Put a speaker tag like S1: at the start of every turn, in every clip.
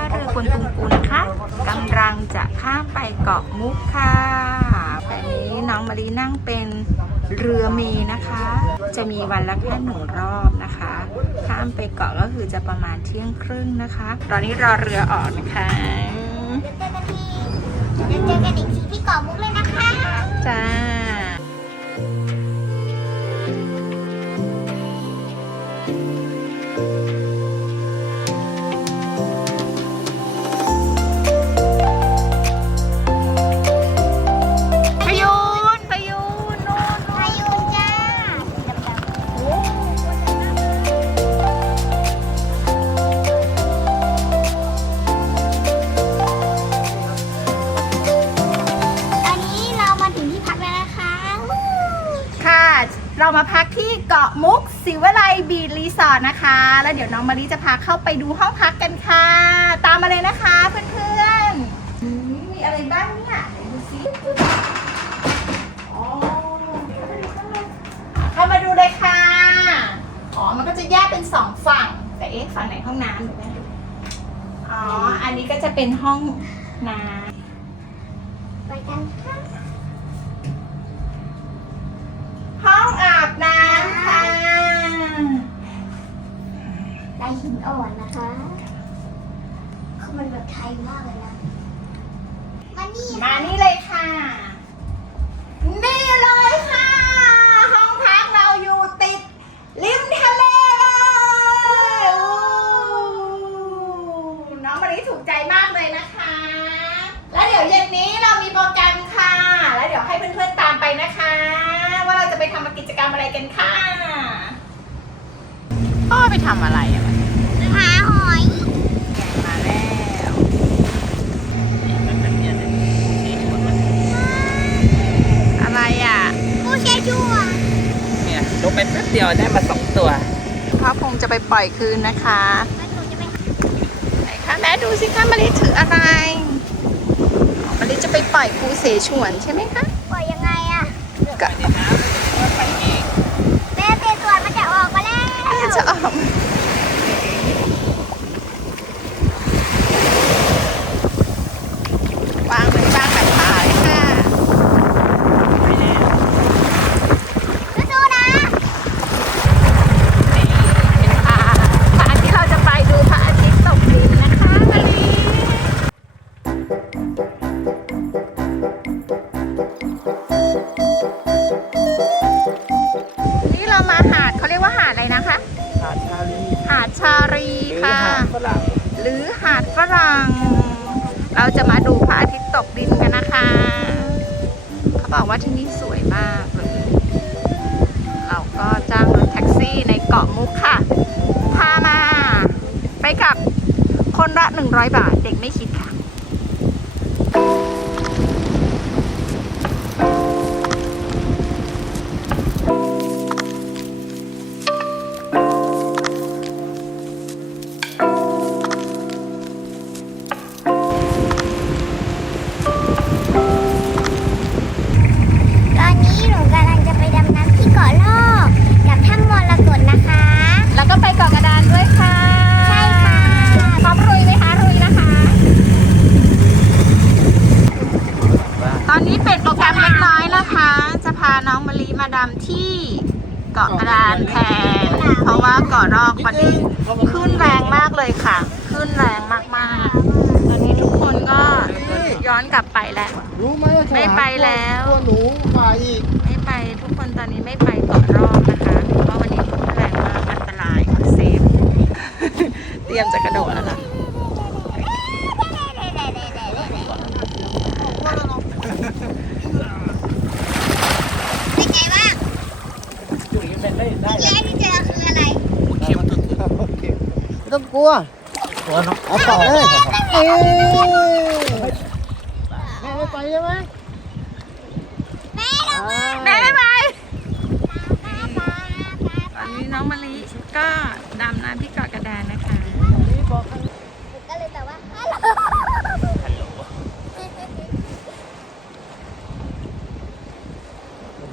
S1: าเรือกวนตุงกูนะคะกำลังจะข้ามไปเกาะมุกค่ะแต่นี้น้องมารีนั่งเป็นเรือเมนะคะ จะมีวันละแค่หนึ่งรอบนะคะ ข้ามไปเกาะก็คือจะประมาณเที่ยงครึ่งนะคะ ตอนนี้รอเรือออกนะคะ
S2: เดี๋ยวเจอกันอีกทีที่เกาะมุกเลยนะคะ
S1: จ้า
S2: เกาะ
S1: มุกสิวไลบีรีสอร์ทนะคะ แล้วเดี๋ยวน้องมารีจะพาเข้าไปดูห้องพักกันค่ะ ตามมาเลยนะคะเพื่อนๆอืมมีอะไรบ้างเนี่ยไหนดูซิอ๋อเข้ามาดูเลยค่ะ อ๋อ มันก็จะแยกเป็นสองฝั่ง แต่เอ๊ะฝั่งไหนห้องน้ำหรือไม่รู้อ๋อ อันนี้ก็จะเป็นห้องน้ำ
S2: ไปกันค่ะ
S1: หิน
S2: อ่อนนะคะคือมันแบบไทยมากเลยนะ มานี่
S1: มานี่เลยค่ะ นี่เลยค่ะ ห้องพักเราอยู่ติด ริมทะเลเลยโอ้น้องมาริถูกใจมากเลยนะคะ แล้วเดี๋ยวเย็นนี้เรามีโปรแกรมค่ะ แล้วเดี๋ยวให้เพื่อนๆตามไปนะคะ ว่าเราจะไปทำกิจกรรมอะไรกันค่ะพ่อไปทำอะไรอะ
S2: หาห อย
S1: มาแล้วอะไรอะ
S2: ผู้เชี่ยวชาญ
S3: เนี่ยลงไปแป๊บเดียวได้มาสองตัว
S1: พ่อพงจะไปปล่อยคืนนะคะ
S2: แล้วหนูจะไป
S1: ไหนคะแม่ดูสิคะมะลิถืออะไรมะลิจะไปปล่อยปูเสฉวนใช่ไหมคะ
S2: ปล่อยยังไงอะ
S1: ก็าด
S3: ฝรั่ง
S1: เราจะมาดูพระอาทิตย์ตกดินกันนะคะ เขาบอกว่าที่นี่สวยมากเลย เราก็จ้างรถแท็กซี่ในเกาะมุกค่ะ พามา ไปกับคนละ 100 บาท เด็กไม่คิดค่ะ
S2: มะ
S1: ลิมาดำที่เกาะกระดานแทน เพราะว่าเกาะรอกวันนี้ขึ้นแรงมากเลยค่ะ ขึ้นแรงมากๆ ตอนนี้ทุกคนก็ย้อนกลับไปแล้ว
S3: รู้ไหมว่าฉลาม
S1: ไม่ไปแล้ว
S3: ตัวหนูฝ่ายอีก
S1: ไม่ไปทุกคนตอนนี้ไม่ไปเกาะรอกนะคะเพราะวันนี้คลื่นแรงมากอันตรายเซฟ เตรียมจะกระโดดแล้วล่ะ
S3: ต้องกลัวตัวนาะเอาต่อเลยแม่ไม่ไปใช่ไหม
S2: แม่
S1: ไม่ไปตอนนี้น้องมะลิก็ดำน้ำที่เกาะกระดานนะคะ
S2: ก็เลยแบบว่าฮัลโหลฮั
S3: ลโหล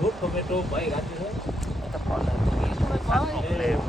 S3: รุดเข้าไปดูไปกันเลยตะพอนเลยตะพอนเร็ว